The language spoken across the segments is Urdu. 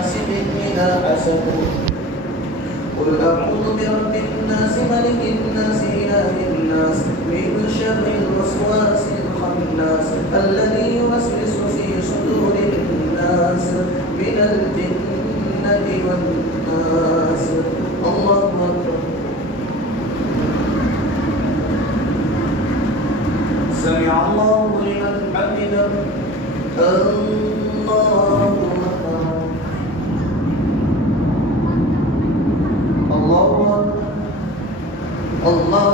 حاسد إذا حسد قل أعوذ برب الناس ملك الناس إله الناس من شر الوسواس الخناس الذي يوسوس في صدور الناس من الجنة والناس. الله أكبر. سمع الله لمن حمده. الله أكبر. الله أكبر. الله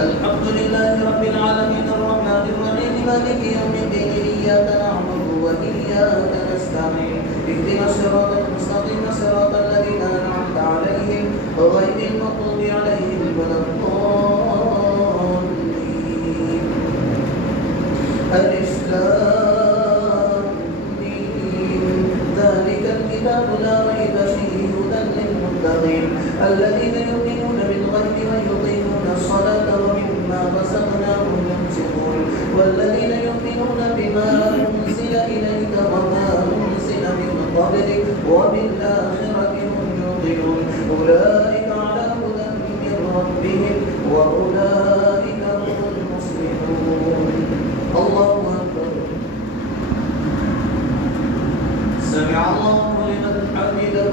الحمد لله رب العالمين الرحمن الرحيم مالك يوم الدين إياك نعبد وإياك نستعين اهدنا الصراط المستقيم صراط الذين أنعمت عليهم غير المغضوب عليهم ولا الضالين. ألف لام ميم ذلك الكتاب لا ريب فيه هدى للمتقين الذين يؤمنون بالغيب ويقيمون الصلاة ومما رزقناهم ينفقون والذين يؤمنون بما أنزل إليك وما أنزل من قبلك وبالآخرة هم يوقنون أولئك على هدى من ربهم وأولئك هم المفلحون. الله أكبر. سمع الله لمن حمده.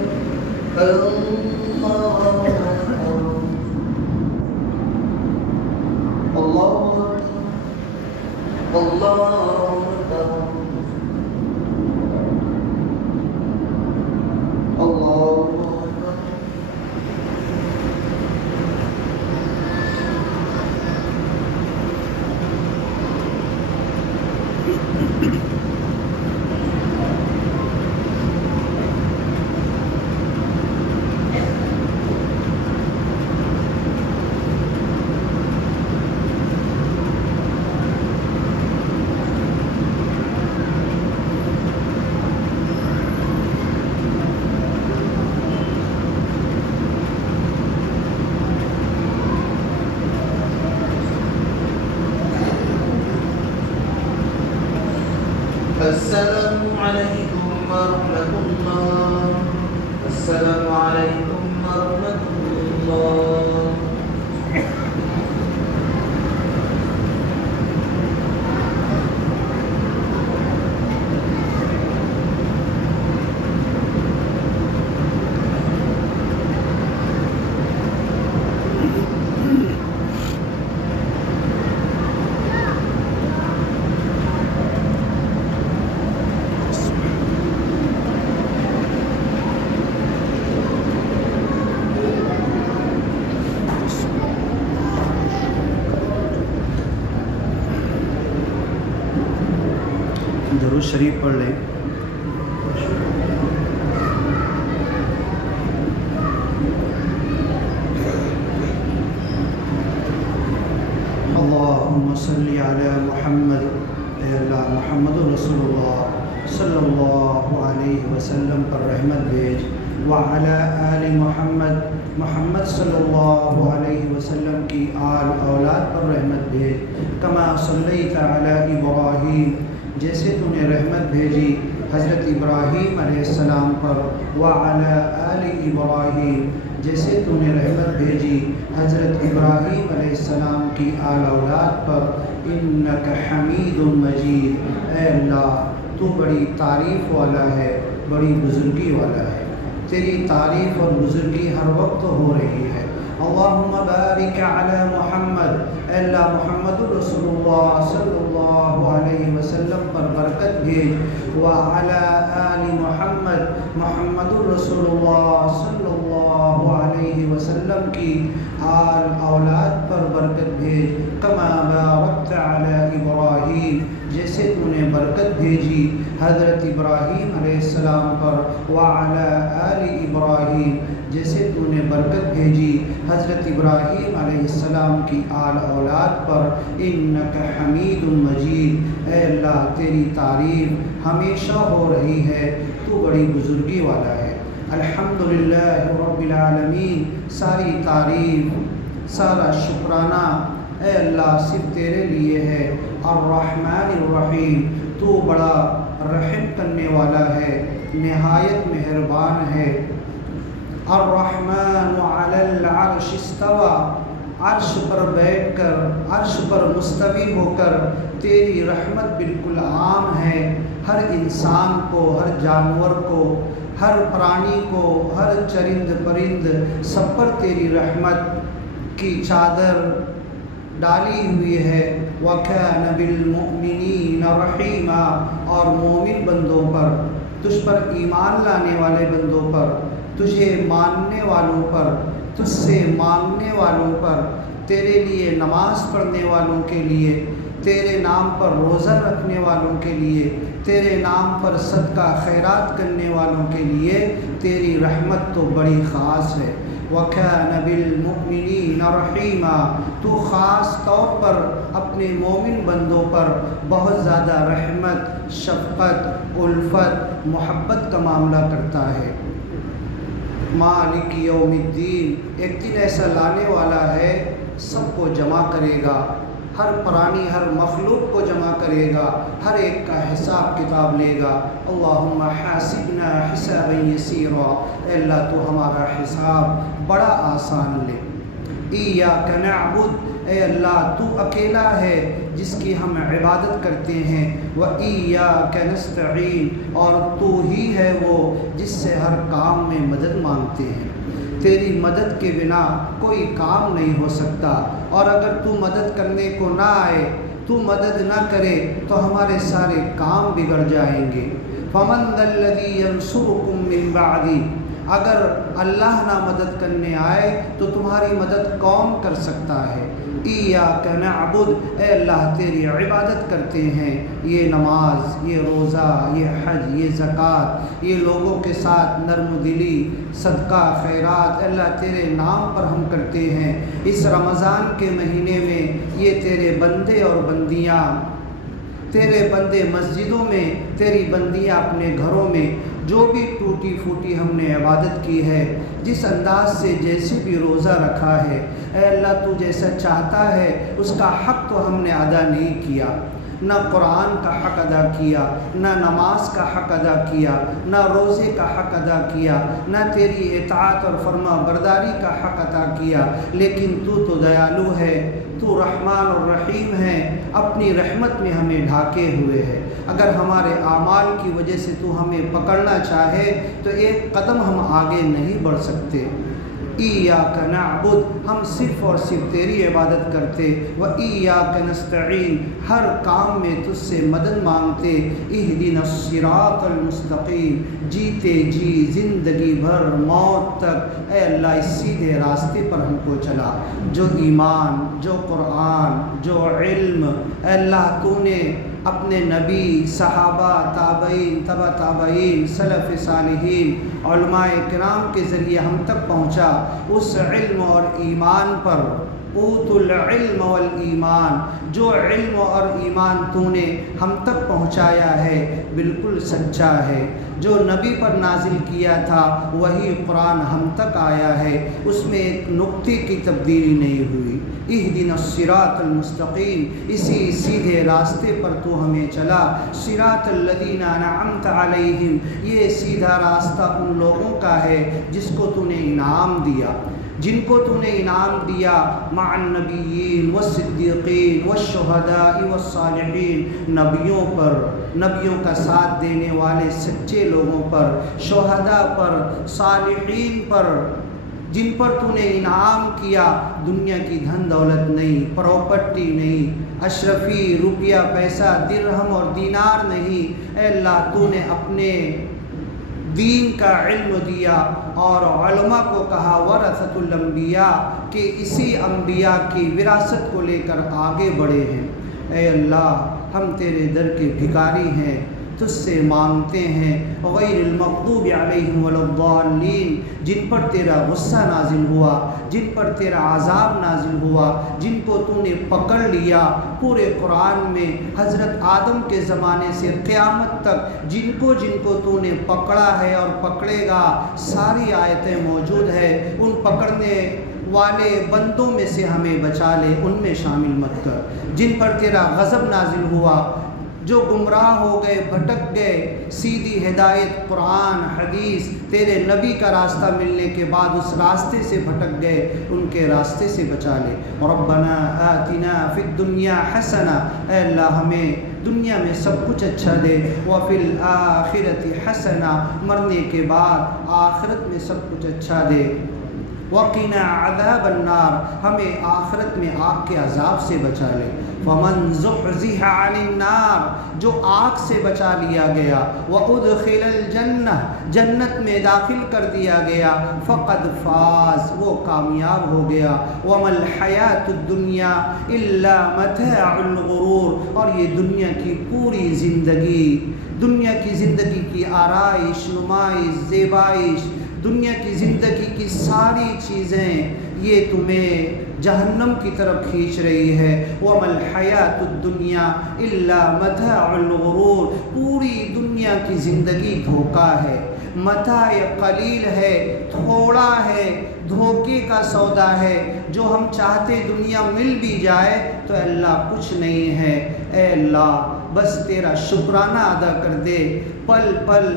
الله أكبر. الله أكبر. الله أكبر. الله أكبر. السلام عليكم ورحمة الله. السلام عليكم ورحمة الله. درود شریف پڑھ لیں. اللہم صلی علی محمد. اے اللہ محمد رسول اللہ صلی اللہ علیہ وسلم پر رحمت بھیج. وعلی آل محمد. محمد صلی اللہ علیہ وسلم کی آل اولاد پر رحمت بھیج. کما صلیت علی ابراہیم. جیسے تو نے رحمت بھیجی حضرت ابراہیم علیہ السلام پر. وعلی آل ابراہیم. جیسے تو نے رحمت بھیجی حضرت ابراہیم علیہ السلام کی آل اولاد پر. انک حمید مجید. اے اللہ تو بڑی تعریف والا ہے, بڑی بزرگی والا ہے. تیری تعریف اور بزرگی ہر وقت ہو رہی ہے. اللہم بارک علی محمد. اے اللہ محمد رسول اللہ صلی اللہ علیہ وسلم پر برکت بھیج. وعلی آل محمد. محمد رسول اللہ صلی اللہ علیہ وسلم کی آل اولاد پر برکت بھیج. کما بارکت علی ابراہیم. جیسے تو نے برکت بھیجی حضرت ابراہیم علیہ السلام پر. وعلی آل ابراہیم. جیسے تو نے برکت بھیجی حضرت ابراہیم علیہ السلام کی آل اولاد پر. انک حمید مجید. اے اللہ تیری تعریف ہمیشہ ہو رہی ہے, تو بڑی بزرگی والا ہے. الحمدللہ رب العالمین. ساری تعریف سارا شکرانہ اے اللہ صرف تیرے لیے ہے۔ الرحمن الرحیم، تو بڑا رحم کرنے والا ہے، نہایت مہربان ہے۔ الرحمن علی العرش استوى، عرش پر بیٹھ کر، عرش پر مستوی ہو کر تیری رحمت بالکل عام ہے، ہر انسان کو، ہر جانور کو، ہر پرانی کو، ہر چرند پرند سب پر تیری رحمت کی چادر ڈالی ہوئی ہے۔ وَكَانَ بِالْمُؤْمِنِينَ رَحِيمًا، اور مومن بندوں پر، تجھ پر ایمان لانے والے بندوں پر، تجھے ماننے والوں پر، تجھ سے مانگنے والوں پر، تیرے لیے نماز پڑھنے والوں کے لیے، تیرے نام پر روزہ رکھنے والوں کے لیے، تیرے نام پر صدقہ خیرات کرنے والوں کے لیے تیری رحمت تو بڑی خاص ہے۔ وَكَانَ بِالْمُؤْمِنِينَ رَحِيمًا، تو خاص طور پر اپنے مومن بندوں پر بہت زیادہ رحمت، شفقت، الفت، محبت کا معاملہ کرتا ہے۔ مالک یوم الدین، ایک دن ایسا لانے والا ہے سب کو جمع کرے گا، ہر پرانی ہر مخلوق کو جمع کرے گا، ہر ایک کا حساب کتاب لے گا۔ اللہم حاسبنا حسابا یسیرا، اے اللہ تو ہمارا حساب بڑا آسان لے۔ ایاک نعبد، اے اللہ تو اکیلا ہے جس کی ہم عبادت کرتے ہیں، وَإِيَّاكَ نَسْتَعِينُ، اور تو ہی ہے وہ جس سے ہر کام میں مدد مانگتے ہیں۔ تیری مدد کے بنا کوئی کام نہیں ہو سکتا، اور اگر تو مدد کرنے کو نہ آئے، تو مدد نہ کرے تو ہمارے سارے کام بگڑ جائیں گے۔ فَمَنْ ذَا الَّذِي يَنْصُرُكُم مِّن بَعْدِي، اگر اللہ نہ مدد کرنے آئے تو تمہاری مدد کون کر سکتا ہے؟ ایاک نعبد، اے اللہ تیری عبادت کرتے ہیں، یہ نماز، یہ روزہ، یہ حج، یہ زکوٰۃ، یہ لوگوں کے ساتھ نرم دلی، صدقہ خیرات، اے اللہ تیرے نام پر ہم کرتے ہیں۔ اس رمضان کے مہینے میں یہ تیرے بندے اور بندیاں، تیرے بندے مسجدوں میں، تیری بندیاں اپنے گھروں میں جو بھی ٹوٹی پھوٹی ہم نے عبادت کی ہے، جس انداز سے جیسے بھی روزہ رکھا ہے، اے اللہ تو جیسا چاہتا ہے اس کا حق تو ہم نے ادا نہیں کیا، نہ قرآن کا حق ادا کیا، نہ نماز کا حق ادا کیا، نہ روزے کا حق ادا کیا، نہ تیری اطاعت اور فرما برداری کا حق ادا کیا، لیکن تو دیالو ہے، تو رحمان اور رحیم ہے، اپنی رحمت میں ہمیں ڈھانکے ہوئے ہے۔ اگر ہمارے اعمال کی وجہ سے تو ہمیں پکڑنا چاہے تو ایک قدم ہم آگے نہیں بڑھ سکتے۔ ایاک نعبد، ہم صرف اور صرف تیری عبادت کرتے، وایاک نستعین، ہر کام میں تجھ سے مدد مانگتے۔ اہدنا الصراط المستقیم، جیتے جی زندگی بھر موت تک اے اللہ اس سیدھے راستے پر ہم کو چلا، جو ایمان، جو قرآن، جو علم، اے اللہ تو نے اپنے نبی، صحابہ، تابعین، تبع تابعین، سلف صالحین، علماء کرام کے ذریعے ہم تک پہنچا، اس علم اور ایمان پر، اوت العلم والایمان، جو علم اور ایمان تو نے ہم تک پہنچایا ہے بالکل سچا ہے، جو نبی پر نازل کیا تھا وہی قرآن ہم تک آیا ہے، اس میں ایک نقطے کی تبدیلی نہیں ہوئی۔ اہدنا الصراط المستقیم، اسی سیدھے راستے پر تو ہمیں چلا۔ صراط الذین انعمت علیہم، یہ سیدھا راستہ ان لوگوں کا ہے جس کو تو نے انعام دیا، جن کو تو نے انعام دیا، مع النبیین والصدیقین والشہداء والصالحین، نبیوں پر، نبیوں کا ساتھ دینے والے سچے لوگوں پر، شہداء پر، صالحین پر، جن پر تو نے انعام کیا، دنیا کی دھن دولت نہیں، پراپرٹی نہیں، اشرفی، روپیہ پیسہ، درہم اور دینار نہیں، اے اللہ تو نے اپنے دین کا علم دیا، اور علماء کو کہا ورثۃ الانبیاء، کہ اسی انبیاء کی وراثت کو لے کر آگے بڑھے ہیں۔ اے اللہ ہم تیرے در کے بھکاری ہیں، تجھ سے مانگتے ہیں، غیر المغضوب علیہم ولا الضالین، جن پر تیرا غصہ نازل ہوا، جن پر تیرا عذاب نازل ہوا، جن کو تو نے پکڑ لیا پورے قرآن میں، حضرت آدم کے زمانے سے قیامت تک جن کو تو نے پکڑا ہے اور پکڑے گا، ساری آیتیں موجود ہے۔ ان والے بندوں میں سے ہمیں بچا لے، ان میں شامل مت کر جن پر تیرا غضب نازل ہوا، جو گمراہ ہو گئے، بھٹک گئے، سیدھی ہدایت قرآن حدیث تیرے نبی کا راستہ ملنے کے بعد اس راستے سے بھٹک گئے، ان کے راستے سے بچا لے۔ ربنا آتنا فی الدنیا حسنہ، اے اللہ ہمیں دنیا میں سب کچھ اچھا دے، وفی الآخرۃ حسنہ، مرنے کے بعد آخرت میں سب کچھ اچھا دے، وقنا عذاب النار، ہمیں آخرت میں آگ کے عذاب سے بچا لے۔ فمن زحزح عن النار، جو آگ سے بچا لیا گیا، وادخل الجنہ، جنت میں داخل کر دیا گیا، فقد فاز، وہ کامیاب ہو گیا۔ وما الحیات الدنیا الا متاع الغرور، اور یہ دنیا کی پوری زندگی، دنیا کی زندگی کی آرائش، نمائش، زیبائش، دنیا کی زندگی کی ساری چیزیں یہ تمہیں جہنم کی طرف کھینچ رہی ہے۔ وَمَا الْحَيَاةُ الدُّنْيَا إِلَّا مَتَاعُ الْغُرُورِ، پوری دنیا کی زندگی دھوکہ ہے، متاع قلیل ہے، تھوڑا ہے، دھوکے کا سودا ہے، جو ہم چاہتے دنیا مل بھی جائے تو اللہ کچھ نہیں ہے۔ اے اللہ بس تیرا شکرانہ ادا کر دے، پل پل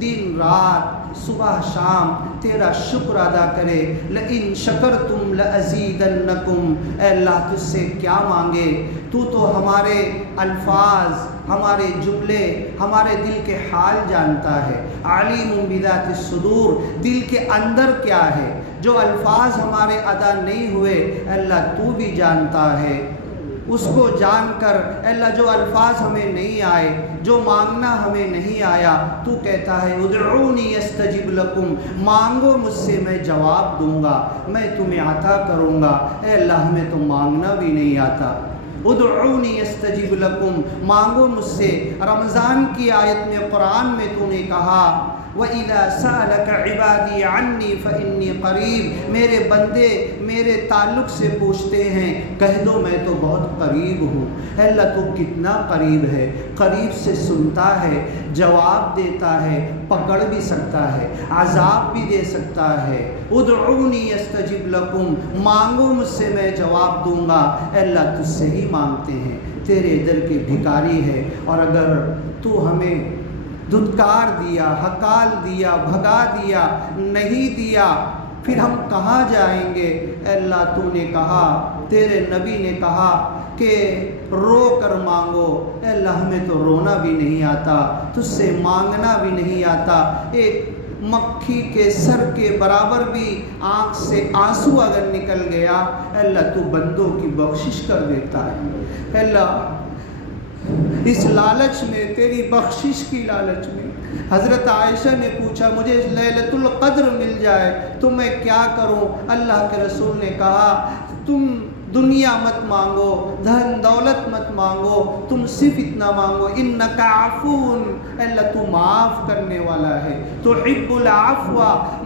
دن رات صبح شام تیرا شکر ادا کرے۔ لئن شکرتم لازیدنکم، اے اللہ تجھ سے کیا مانگے، تو ہمارے الفاظ، ہمارے جملے، ہمارے دل کے حال جانتا ہے۔ علیم بذات الصدور، دل کے اندر کیا ہے، جو الفاظ ہمارے ادا نہیں ہوئے اللہ تو بھی جانتا ہے۔ اس کو جان کر اے اللہ جو الفاظ ہمیں نہیں آئے، جو مانگنا ہمیں نہیں آیا، تو کہتا ہے ادعونی استجب لکم، مانگو مجھ سے میں جواب دوں گا، میں تمہیں عطا کروں گا۔ اے اللہ ہمیں تو مانگنا بھی نہیں آتا۔ ادعونی استجب لکم، مانگو مجھ سے۔ رمضان کی آیت میں قرآن میں تو نے کہا وَإِذَا سَأَلَكَ عِبَادِي عَنِّي فَإِنِّي قَرِيب، میرے بندے میرے تعلق سے پوچھتے ہیں، کہہ دو میں تو بہت قریب ہوں۔ اے اللہ تو کتنا قریب ہے، قریب سے سنتا ہے، جواب دیتا ہے، پکڑ بھی سکتا ہے، عذاب بھی دے سکتا ہے۔ ادعونی استجب لکم، مانگو مجھ سے میں جواب دوں گا۔ اے اللہ تجھ سے ہی مانگتے ہیں، تیرے در کے بھکاری ہے، اور اگر تو ہمیں دھتکار دیا، ہکال دیا، بھگا دیا، نہیں دیا، پھر ہم کہاں جائیں گے؟ اے اللہ تو نے کہا، تیرے نبی نے کہا کہ رو کر مانگو۔ اے اللہ ہمیں تو رونا بھی نہیں آتا، تجھ سے مانگنا بھی نہیں آتا۔ ایک مکھی کے سر کے برابر بھی آنکھ سے آنسو اگر نکل گیا، اے اللہ تو بندوں کی بخشش کر دیتا ہے۔ اے اللہ اس لالچ میں، تیری بخشش کی لالچ میں، حضرت عائشہ نے پوچھا مجھے لیلۃ القدر مل جائے تو میں کیا کروں؟ اللہ کے رسول نے کہا تم دنیا مت مانگو، دھن دولت مت مانگو، تم صرف اتنا مانگو انک عفو، اللہ تو معاف کرنے والا ہے، تحب العفو،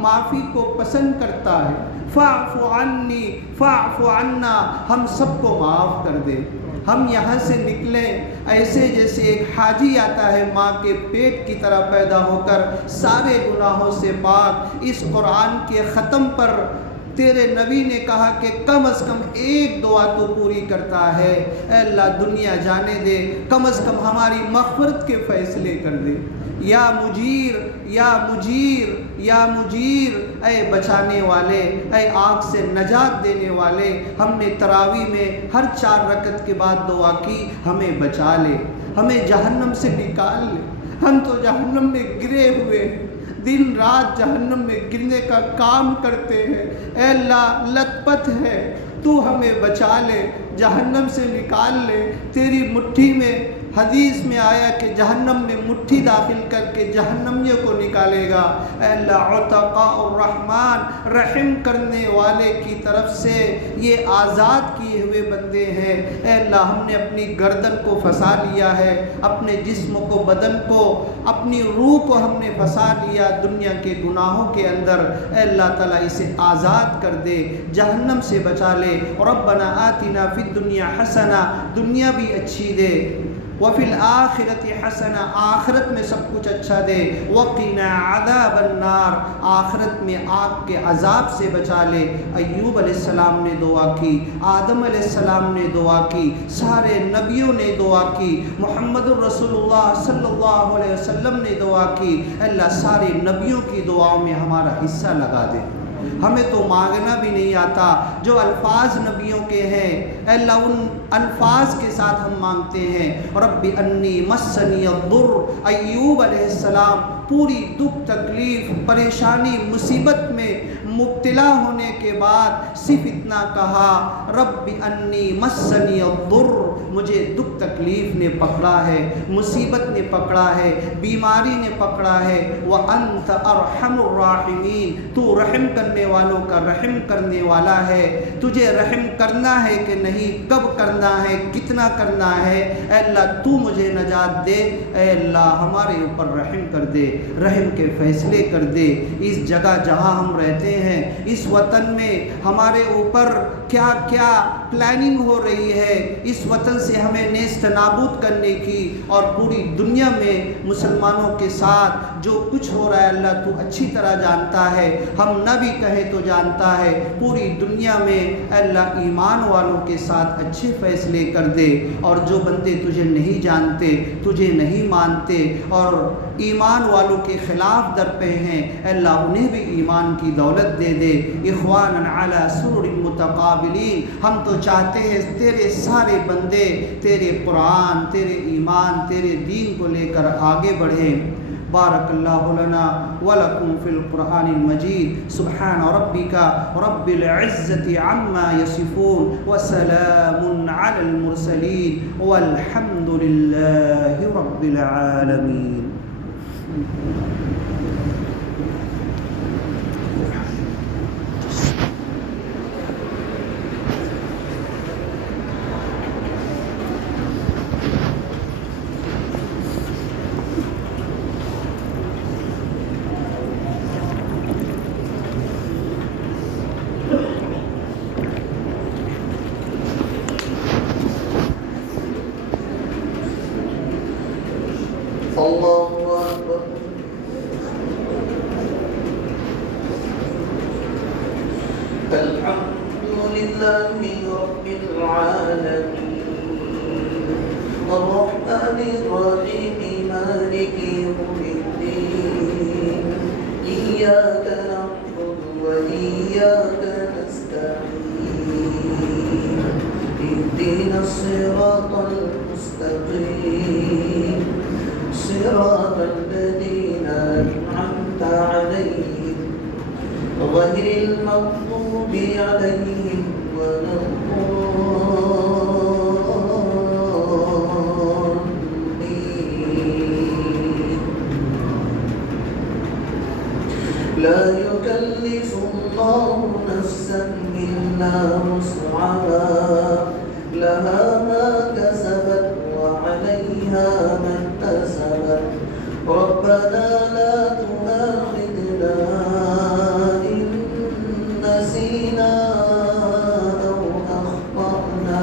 معافی کو پسند کرتا ہے۔ فاعف عنی فاعف عنا، ہم سب کو معاف کر دے۔ ہم یہاں سے نکلیں ایسے جیسے ایک حاجی آتا ہے ماں کے پیٹ کی طرح پیدا ہو کر، سارے گناہوں سے پاک۔ اس قرآن کے ختم پر تیرے نبی نے کہا کہ کم از کم ایک دعا تو پوری کرتا ہے۔ اے اللہ دنیا جانے دے، کم از کم ہماری مغفرت کے فیصلے کر دے۔ یا مجیر یا مجیر یا مجیر، اے بچانے والے، اے آگ سے نجات دینے والے، ہم نے تراویح میں ہر 4 رکعت کے بعد دعا کی ہمیں بچا لے، ہمیں جہنم سے نکال لے۔ ہم تو جہنم میں گرے ہوئے ہیں، دن رات جہنم میں گرنے کا کام کرتے ہیں۔ اے اللہ لت پت ہے، تو ہمیں بچا لے، جہنم سے نکال لے۔ تیری مٹھی میں، حدیث میں آیا کہ جہنم میں مٹھی داخل کر کے جہنمیوں کو نکالے گا۔ اے اللہ عتقاء الرحمن، رحم کرنے والے کی طرف سے یہ آزاد کیے ہوئے بندے ہیں۔ اے اللہ ہم نے اپنی گردن کو پھنسا لیا ہے، اپنے جسم کو، بدن کو، اپنی روح کو ہم نے پھنسا لیا دنیا کے گناہوں کے اندر۔ اے اللہ تعالیٰ اسے آزاد کر دے، جہنم سے بچا لے۔ ربنا آتنا فی الدنیا حسنہ، دنیا بھی اچھی دے، وفی الآخرۃ حسنہ، آخرت میں سب کچھ اچھا دے، وقنا عذاب النار، آخرت میں آگ کے عذاب سے بچا لے۔ ایوب علیہ السلام نے دعا کی، آدم علیہ السلام نے دعا کی، سارے نبیوں نے دعا کی، محمد الرسول اللہ صلی اللہ علیہ وسلم نے دعا کی۔ اللہ سارے نبیوں کی دعاؤں میں ہمارا حصہ لگا دے۔ ہمیں تو مانگنا بھی نہیں آتا، جو الفاظ نبیوں کے ہیں اے اللہ ان الفاظ کے ساتھ ہم مانگتے ہیں۔ رب انی مسنی الضر، ایوب علیہ السلام پوری دکھ تکلیف پریشانی مصیبت میں مبتلا ہونے کے بعد صرف اتنا کہا رب انی مسنی الضر، مجھے دکھ تکلیف نے پکڑا ہے، مصیبت نے پکڑا ہے، بیماری نے پکڑا ہے، وانت ارحم الراحمین، تو رحم کرنے والوں کا رحم کرنے والا ہے، تجھے رحم کرنا ہے کہ نہیں، کب کرنا ہے، کتنا کرنا ہے، اے اللہ تو مجھے نجات دے، اے اللہ ہمارے اوپر رحم کر دے، رحم کے فیصلے کر دے۔ اس جگہ جہاں ہم رہتے ہیں، اس وطن میں ہمارے اوپر کیا کیا پلاننگ ہو رہی ہے، اس وطن سے ہمیں نیست نابود کرنے کی، اور پوری دنیا میں مسلمانوں کے ساتھ جو کچھ ہو رہا ہے اللہ تو اچھی طرح جانتا ہے، ہم نہ بھی کہیں تو جانتا ہے۔ پوری دنیا میں اللہ ایمان والوں کے ساتھ اچھے فیصلے کر دے، اور جو بندے تجھے نہیں جانتے، تجھے نہیں مانتے اور ایمان والوں کے خلاف درپے ہیں، اللہ انہیں بھی ایمان کی دولت دے دے۔ اخوانا علی سرر متقابلین، ہم تو چاہتے ہیں تیرے سارے بندے تیرے قرآن، تیرے ایمان، تیرے دین کو لے کر آگے بڑھیں۔ بارک اللہ لنا ولکم فی القرآن المجید، سبحان ربک رب العزت عما یصفون، وسلام علی المرسلین، والحمد للہ رب العالمین۔ اللہ اکبر۔ الحمد للہ رب العالمین، الرحمن الرحیم مالک یوم الدین، ایاک نعبد و ایاک نستعین، اهدنا الصراط المستقیم، صراط الذین أنعمت علیہم غیر المغضوب علیہم ولا الضالین۔ لا يكلف الله نفسا إلا وسعها، لها ما كسبت وعليها ما اكتسبت، ربنا لا تؤاخذنا إن نسينا أو أخطأنا،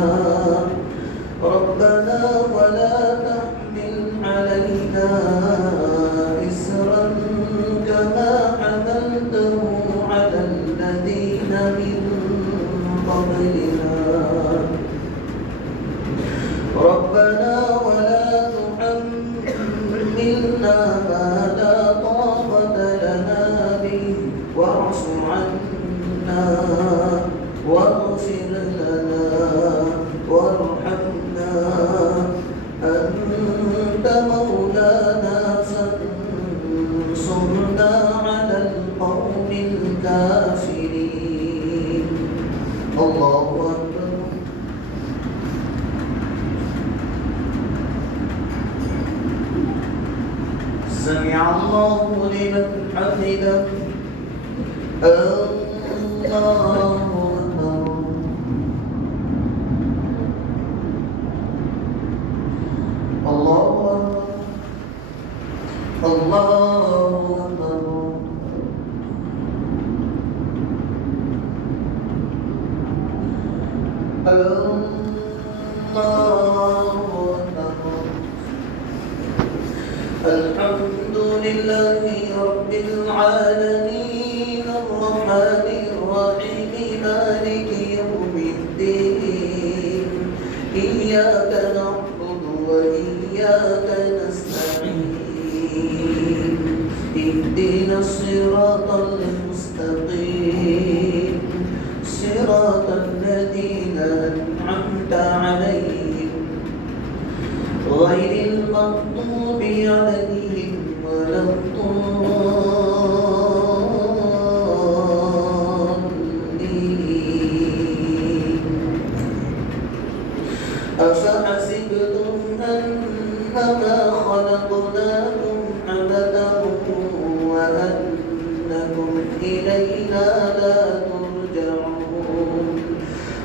ربنا ولا تحمل علينا إصرا كما حملته على الذين من قبلنا، ربنا ولا تحملنا ما لا طاقة لنا به، واعف عنا واغفر لنا وارحمنا، أنت مولانا فانصرنا على القوم الكافرين۔ الله أكبر۔ سمع الله لمن حمده، الله أكبر، الله أكبر، الله أكبر، الله أكبر۔ الحمد لله رب العالمين الرحمن الرحيم مالك يوم الدين إياك نعبد وإياك نستعين اهدنا الصراط المستقيم صراط الذين أنعمت عليهم غير المغضوب عليهم ولا الضالين أفحسبتم أنما خلقناكم عبثا وأنكم إلينا لا ترجعون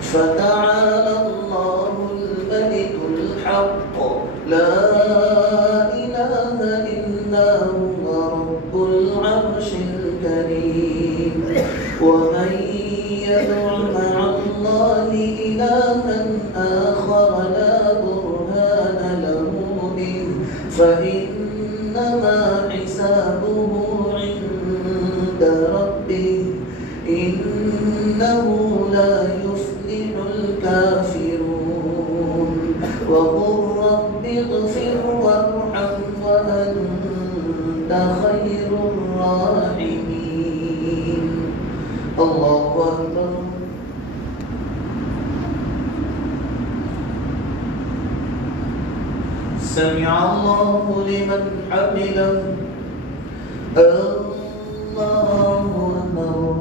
فتعالى الله الملك الحق لا إله إلا هو رب العرش الكريم ومن يدع مع الله إلها آخر لا برهان له به فإنما حسابه عند ربه إنه لا يفلح الكافرون وقل رب اغفر وارحم وأنت خير الراحمين الله أكبر سمع الله لمن حمده الله أكبر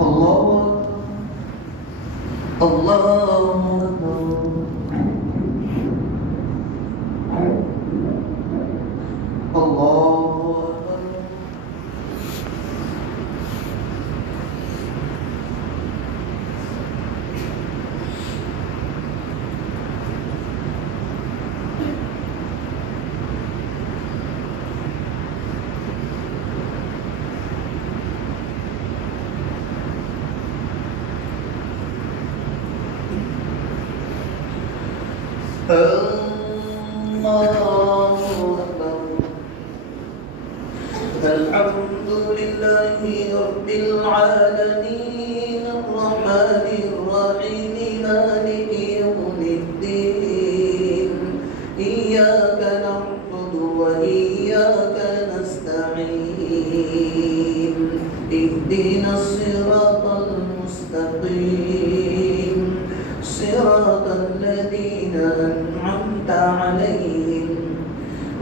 الله أكبر الله أكبر الله أكبر الحمد لله رب العالمين الرحمن الرحيم مالك يوم الدين إياك نعبد وإياك نستعين اهدنا الصراط المستقيم صراط الذين أنعمت عليهم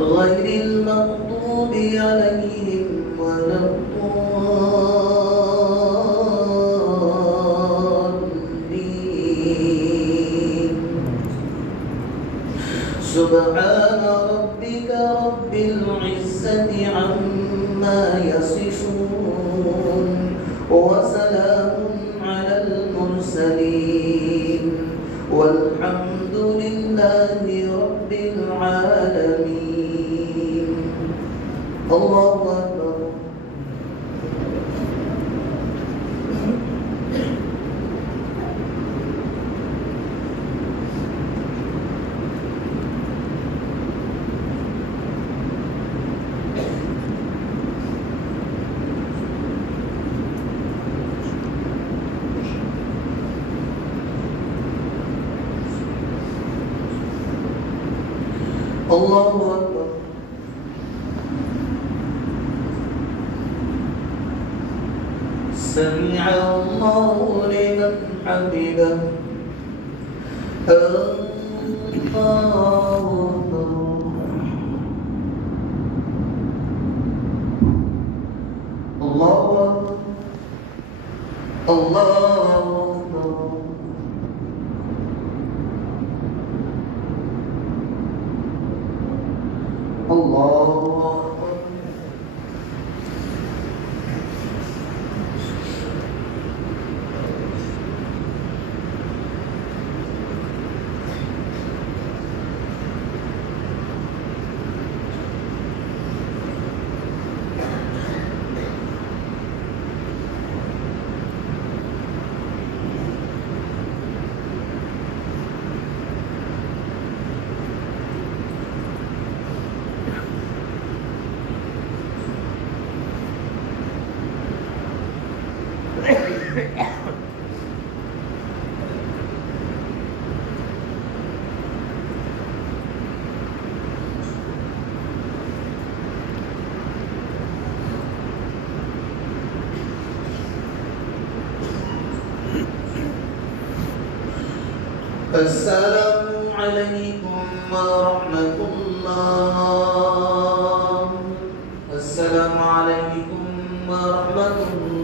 غير المغضوب عليهم ولا الضالين سبحان ربك رب العزة عما يصفون وسلام على المرسلين والحمد لله رب العالمين الله أكبر الله أكبر سمع الله لمن حمده الله أكبر الله أكبر الله أكبر الله أكبر السلام علیکم ورحمۃ اللہ، السلام علیکم ورحمۃ اللہ۔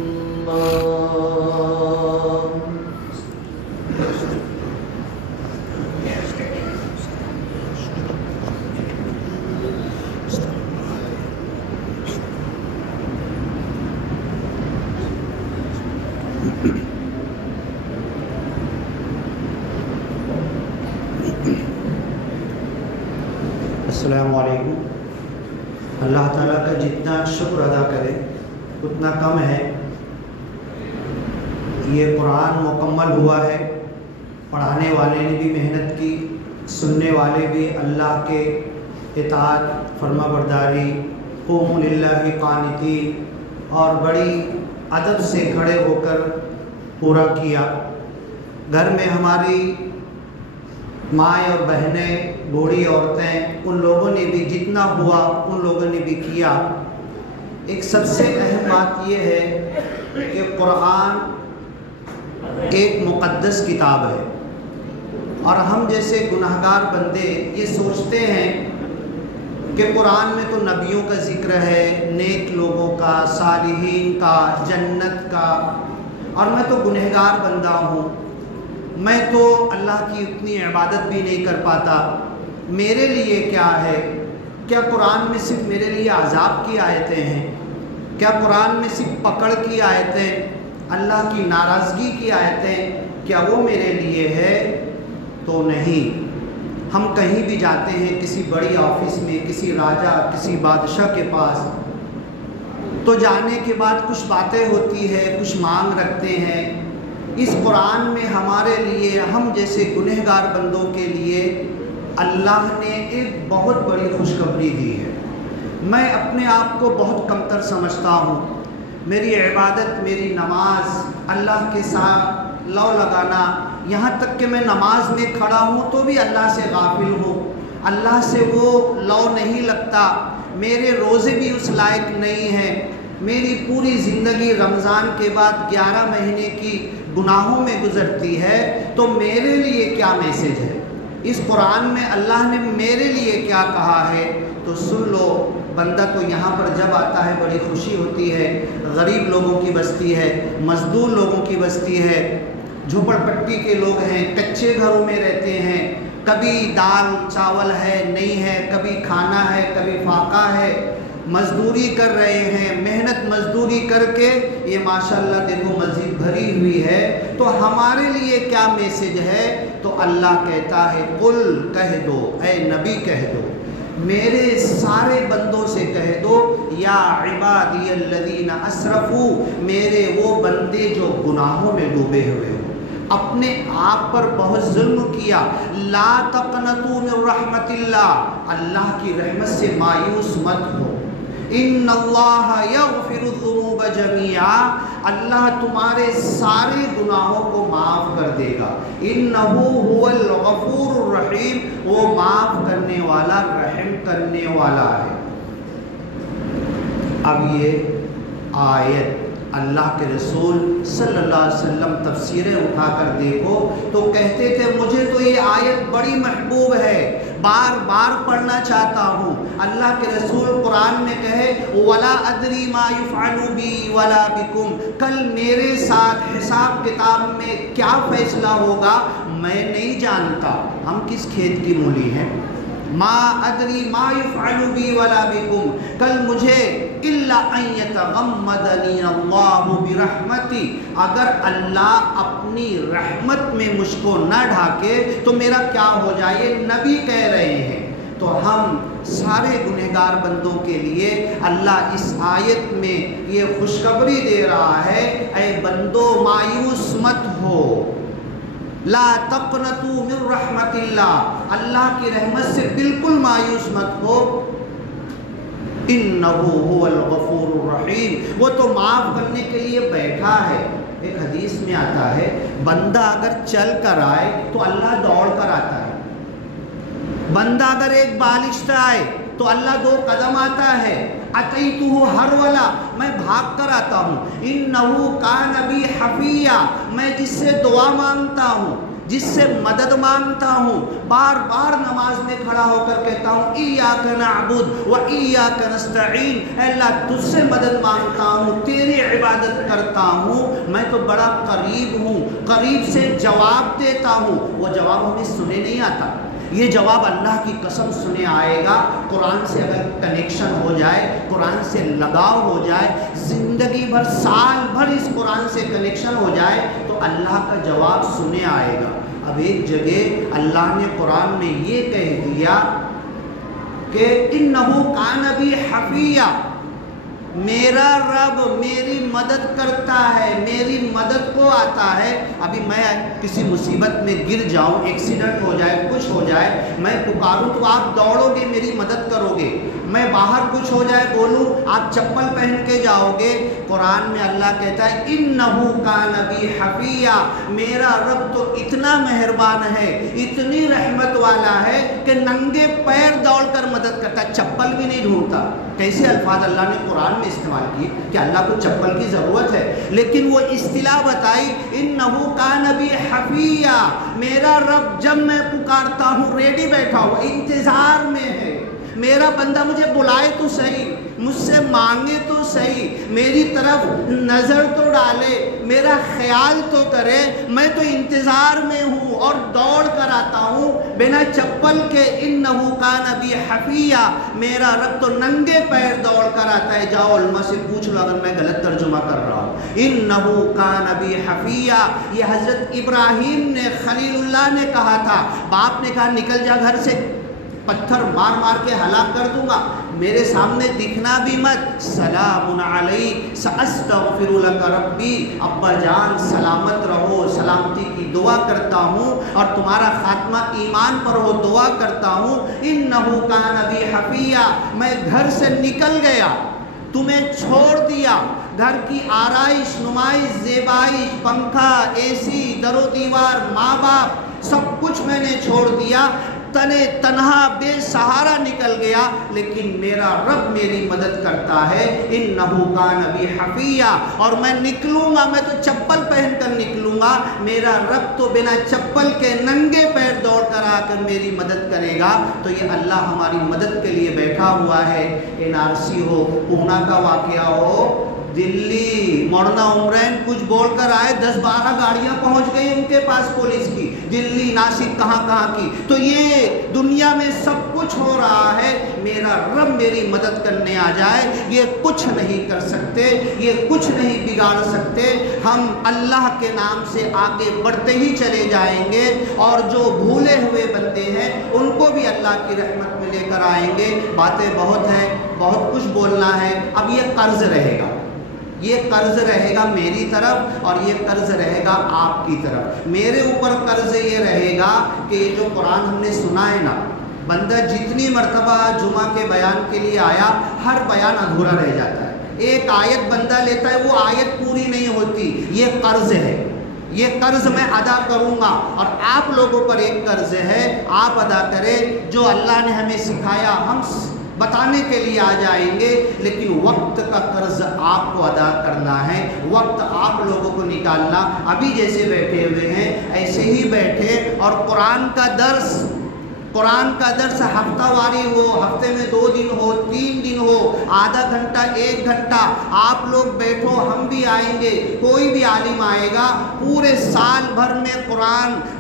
السلام علیکم۔ اللہ تعالیٰ کا جتنا شکر ادا کرے اتنا کم ہے۔ یہ قرآن مکمل ہوا ہے، پڑھانے والے نے بھی محنت کی، سننے والے بھی اللہ کے اطاعت فرما برداری قوموا للہ قانتین اور بڑی ادب سے کھڑے ہو کر پورا کیا۔ گھر میں ہماری مائیں اور بہنیں، بوڑھی عورتیں، ان لوگوں نے بھی جتنا ہوا ان لوگوں نے بھی کیا۔ ایک سب سے اہم بات یہ ہے کہ قرآن ایک مقدس کتاب ہے، اور ہم جیسے گناہگار بندے یہ سوچتے ہیں کہ قرآن میں تو نبیوں کا ذکر ہے، نیک لوگوں کا، صالحین کا، جنت کا، اور میں تو گنہگار بندہ ہوں، میں تو اللہ کی اتنی عبادت بھی نہیں کر پاتا، میرے لیے کیا ہے؟ کیا قرآن میں صرف میرے لیے عذاب کی آیتیں ہیں؟ کیا قرآن میں صرف پکڑ کی آیتیں، اللہ کی ناراضگی کی آیتیں، کیا وہ میرے لیے ہے؟ تو نہیں۔ ہم کہیں بھی جاتے ہیں، کسی بڑی آفس میں، کسی راجہ، کسی بادشاہ کے پاس، تو جانے کے بعد کچھ باتیں ہوتی ہے، کچھ مانگ رکھتے ہیں۔ اس قرآن میں ہمارے لیے، ہم جیسے گنہگار بندوں کے لیے اللہ نے ایک بہت بڑی خوشخبری دی ہے۔ میں اپنے آپ کو بہت کمتر سمجھتا ہوں، میری عبادت، میری نماز، اللہ کے ساتھ لو لگانا، یہاں تک کہ میں نماز میں کھڑا ہوں تو بھی اللہ سے غافل ہوں، اللہ سے وہ لو نہیں لگتا، میرے روزے بھی اس لائق نہیں ہیں، میری پوری زندگی رمضان کے بعد 11 مہینے کی گناہوں میں گزرتی ہے، تو میرے لیے کیا میسج ہے؟ اس قرآن میں اللہ نے میرے لیے کیا کہا ہے؟ تو سن لو۔ بندہ تو یہاں پر جب آتا ہے بڑی خوشی ہوتی ہے، غریب لوگوں کی بستی ہے، مزدور لوگوں کی بستی ہے، جھوپڑ پٹی کے لوگ ہیں، کچے گھروں میں رہتے ہیں، کبھی دال چاول ہے نہیں ہے، کبھی کھانا ہے، کبھی فاقہ ہے، مزدوری کر رہے ہیں، محنت مزدوری کر کے یہ ماشاءاللہ دیکھو مسجد بھری ہوئی ہے، تو ہمارے لیے کیا میسج ہے؟ تو اللہ کہتا ہے قل، کہہ دو، اے نبی کہہ دو، میرے سارے بندوں سے کہہ دو، یا عبادی الذین اسرفوا، میرے وہ بندے جو گناہوں میں ڈوبے ہوئے ہو، اپنے آپ پر بہت ظلم کیا، لا تقنطوا من رحمت اللہ، اللہ کی رحمت سے مایوس مت ہو، ان اللہ یغفر الذنوب جميعا، اللہ تمہارے سارے گناہوں کو معاف کر دے گا، انہ هو الغفور الرحیم، وہ معاف کرنے والا، رحم کرنے والا ہے۔ اب یہ آیت اللہ کے رسول صلی اللہ علیہ وسلم تفسیریں اٹھا کر دیکھو تو کہتے تھے مجھے تو یہ آیت بڑی محبوب ہے، بار بار پڑھنا چاہتا ہوں۔ اللہ کے رسول قرآن میں کہے وَلَا أَدْرِي مَا يُفْعَلُ بِي وَلَا بِكُمْ، کل میرے ساتھ حساب کتاب میں کیا فیصلہ ہوگا میں نہیں جانتا۔ ہم کس کھیت کی مولی ہیں؟ ما ادری ما یفعل بی ولا بکم، کل مجھے الا ان یتغمدنی اللہ برحمتی، اگر اللہ اپنی رحمت میں مجھ کو نہ ڈھاکے تو میرا کیا ہو جائے؟ یہ نبی کہہ رہے ہیں۔ تو ہم سارے گنہگار بندوں کے لیے اللہ اس آیت میں یہ خوشخبری دے رہا ہے، اے بندو مایوس مت ہو، لا تقنطوا من رحمت اللہ، اللہ کی رحمت سے بالکل مایوس مت ہو۔ انہو هو الغفور الرحیم، وہ تو معاف کرنے کے لیے بیٹھا ہے۔ ایک حدیث میں آتا ہے بندہ اگر چل کر آئے تو اللہ دوڑ کر آتا ہے، بندہ اگر ایک بالشتہ آئے تو اللہ 2 قدم آتا ہے۔ اتیتہ ہرولا، میں بھاگ کر آتا ہوں۔ انہو کان بی حفیہ، میں جس سے دعا مانگتا ہوں، جس سے مدد مانگتا ہوں، بار بار نماز میں کھڑا ہو کر کہتا ہوں ایاک نعبد و ایاک نستعین، اے اللہ تجھ سے مدد مانگتا ہوں، تیری عبادت کرتا ہوں، میں تو بڑا قریب ہوں، قریب سے جواب دیتا ہوں۔ وہ جواب ہمیں سنے نہیں آتا، یہ جواب اللہ کی قسم سنے آئے گا۔ قرآن سے اگر کنیکشن ہو جائے، قرآن سے لگاؤ ہو جائے، زندگی بھر سال بھر اس قرآن سے کنیکشن ہو جائے تو اللہ کا جواب سنے آئے گا۔ اب ایک جگہ اللہ نے قرآن میں یہ کہہ دیا کہ انہو کان بی حفیہ، میرا رب میری مدد کرتا ہے، میری مدد کو آتا ہے۔ ابھی میں کسی مصیبت میں گر جاؤں، ایکسیڈنٹ ہو جائے، کچھ ہو جائے، میں پکاروں تو آپ دوڑو گے، میری مدد کرو گے۔ میں باہر کچھ ہو جائے بولوں، آپ چپل پہن کے جاؤ گے۔ قرآن میں اللہ کہتا ہے انہو کان بی حفیہ، میرا رب تو اتنا مہربان ہے، اتنی رحمت والا ہے کہ ننگے پیر دوڑ کر مدد کرتا ہے، چپل بھی نہیں ڈھونڈتا۔ کیسے الفاظ اللہ نے قرآن میں استعمال کیے کہ اللہ کو چپل کی ضرورت ہے، لیکن وہ اصطلاح بتائی انہو کان بی حفیہ، میرا رب جب میں پکارتا ہوں ریڈی بیٹھا ہوں، انتظار میں ہے۔ میرا بندہ مجھے بلائے تو صحیح، مجھ سے مانگے تو صحیح، میری طرف نظر تو ڈالے، میرا خیال تو کرے، میں تو انتظار میں ہوں اور دوڑ کر آتا ہوں بنا چپل کے۔ انہو کان بی حفیہ، میرا رب تو ننگے پیر دوڑ کر آتا ہے۔ جاؤ علماء سے پوچھ لو اگر میں غلط ترجمہ کر رہا ہوں۔ انہو کان بی حفیہ، یہ حضرت ابراہیم نے، خلیل اللہ نے کہا تھا۔ باپ نے کہا نکل جا گھر سے، پتھر مار مار کے ہلاک کر دوں گا، میرے سامنے دکھنا بھی مت۔ سلام علیک ساستغفر لک ربی، ابا جان سلامت رہو، سلامتی کی دعا کرتا ہوں اور تمہارا خاتمہ ایمان پر ہو دعا کرتا ہوں۔ انہو کان بی حفیہ، میں گھر سے نکل گیا، تمہیں چھوڑ دیا، گھر کی آرائش نمائش زیبائش، پنکھا اے سی در و دیوار ماں باپ سب کچھ میں نے چھوڑ دیا، تنے تنہا بے سہارا نکل گیا، لیکن میرا رب میری مدد کرتا ہے۔ انہو کان بی حفیہ، اور میں نکلوں گا، میں تو چپل پہن کر نکلوں گا، میرا رب تو بنا چپل کے ننگے پیر دوڑ کر آ کر میری مدد کرے گا۔ تو یہ اللہ ہماری مدد کے لیے بیٹھا ہوا ہے۔ NRC ہو، پونا کا واقعہ ہو، دلی مولانا عمرین کچھ بول کر آئے، 10-12 گاڑیاں پہنچ گئی ان کے پاس پولیس کی، دلی ناسک کہاں کی۔ تو یہ دنیا میں سب کچھ ہو رہا ہے، میرا رب میری مدد کرنے آ جائے، یہ کچھ نہیں کر سکتے، یہ کچھ نہیں بگاڑ سکتے۔ ہم اللہ کے نام سے آگے بڑھتے ہی چلے جائیں گے، اور جو بھولے ہوئے بندے ہیں ان کو بھی اللہ کی رحمت میں لے کر آئیں گے۔ باتیں بہت ہیں، بہت کچھ بولنا ہے۔ اب یہ قرض رہے گا، یہ قرض رہے گا میری طرف، اور یہ قرض رہے گا آپ کی طرف۔ میرے اوپر قرض یہ رہے گا کہ یہ جو قرآن ہم نے سنا ہے نا، بندہ جتنی مرتبہ جمعہ کے بیان کے لیے آیا، ہر بیان ادھورا رہ جاتا ہے۔ ایک آیت بندہ لیتا ہے، وہ آیت پوری نہیں ہوتی، یہ قرض ہے، یہ قرض میں ادا کروں گا۔ اور آپ لوگوں پر ایک قرض ہے، آپ ادا کریں۔ جو اللہ نے ہمیں سکھایا ہم بتانے کے لیے آ جائیں گے، لیکن وقت کا قرض آپ کو ادا کرنا ہے، وقت آپ لوگوں کو نکالنا۔ ابھی جیسے بیٹھے ہوئے ہیں ایسے ہی بیٹھے، اور قرآن کا درس ہفتہ واری ہو، ہفتے میں 2 دن ہو، 3 دن ہو، آدھا گھنٹہ 1 گھنٹہ آپ لوگ بیٹھو، ہم بھی آئیں گے، کوئی بھی عالم آئے گا، پورے سال بھر میں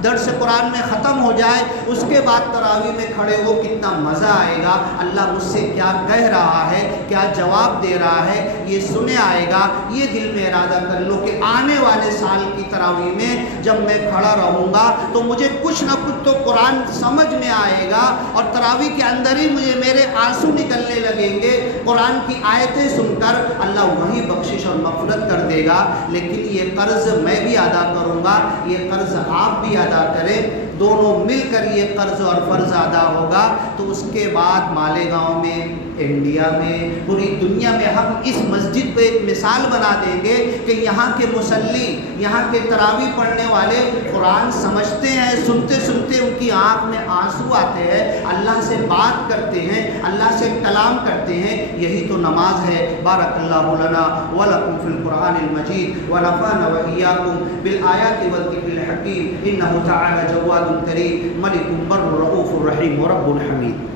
درس قرآن میں ختم ہو جائے، اس کے بعد تراویح میں کھڑے ہو، کتنا مزہ آئے گا۔ اللہ مجھ سے کیا کہہ رہا ہے، کیا جواب دے رہا ہے، یہ سنے آئے گا۔ یہ دل میں ارادہ کر لو کہ آنے والے سال کی تراویح میں جب میں کھڑا رہوں گا تو مجھے کچھ نہ کچھ تو قرآن سمجھ میں آئے گا، اور تراویح کے اندر ہی مجھے میرے آنسو نکلنے لگیں گے قرآن کی آیتیں سن کر۔ اللہ وہی بخشش اور مغفرت کر دے گا، لیکن یہ قرض میں بھی ادا کروں گا، یہ قرض آپ بھی ادا کریں۔ دونوں مل کر یہ قرض اور فرض ادا ہوگا تو اس کے بعد مالیگاؤں میں، انڈیا میں، پوری دنیا میں ہم اس مسجد کو ایک مثال بنا دیں گے کہ یہاں کے مصلی، یہاں کے تراویح پڑھنے والے قرآن سمجھتے ہیں، سنتے سنتے ان کی آنکھ میں آنسو آتے ہیں، اللہ سے بات کرتے ہیں، اللہ سے کلام کرتے ہیں، یہی تو نماز ہے۔ بارک اللہ لنا ولکم فی القرآن المجید ونفعنا وإیاکم بالآیات والذکر الحکیم انہ تعالی جواد کریم ملک بر رؤوف الرحیم ورب حمید۔